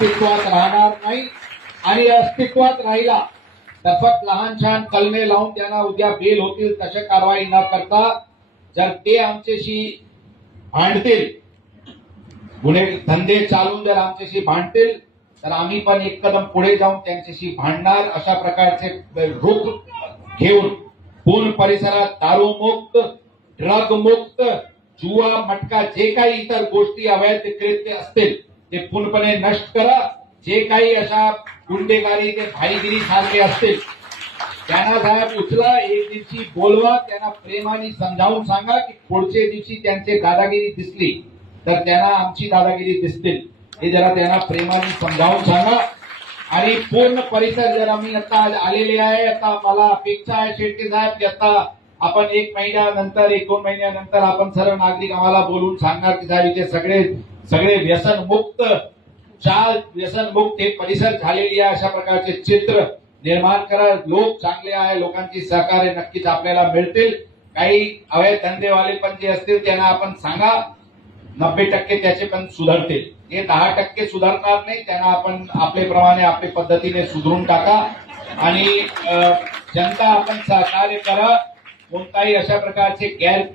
अस्तित्वात राहणार नाही. आणि अस्तित्वात राहिला तर लहान छान कलमे लावून त्यांना उद्या बेल होतील तशा कारवाई न करता जर ते आमच्याशी भांडतील गुन्हे धंदे चालून जर आमच्याशी भांडतील तर आम्ही पण एक कदम पुढे जाऊन त्यांच्याशी भांडणार अशा प्रकारचे रुख घेऊन पूर्ण परिसरात दारूमुक्त ड्रग मुक्त जुवा मटका जे काही इतर गोष्टी अवैध कृत्य असतील ते पूर्णपणे नष्ट करा. जे काही अशा गुंडेगारी ते भाईगिरी सारखे असतील त्यांना साहेब उचला एक दिवशी बोलवा त्यांना प्रेमाने समजावून सांगा की पुढच्या दिवशी त्यांचे दादागिरी दिसली तर त्यांना आमची दादागिरी दिसतील. हे जरा त्यांना प्रेमाने समजावून सांगा. आणि पूर्ण परिसर जर आम्ही आता आलेले आहे आता मला अपेक्षा आहे शेट्टी साहेब की आता आपण एक महिन्यानंतर एक दोन महिन्यानंतर आपण सर्व नागरिक आम्हाला बोलून सांगणार की साहेब इथे सगळे सगळे व्यसन मुक्त चाल व्यसन मुक्त हे परिसर झालेली आहे अशा प्रकारचे चित्र निर्माण करा. लोक चांगले आहे लोकांची सहकार्य नक्कीच आपल्याला मिळतील. काही अवैध धंदेवाले पण जे असतील त्यांना आपण सांगा. नब्बे टक्के त्याचे पण सुधारतील. हे दहा टक्के सुधारणार नाही त्यांना आपण आपल्याप्रमाणे आपल्या पद्धतीने सुधरून टाका. आणि जनता आपण सहकार्य करा. कोणताही अशा प्रकारचे गैर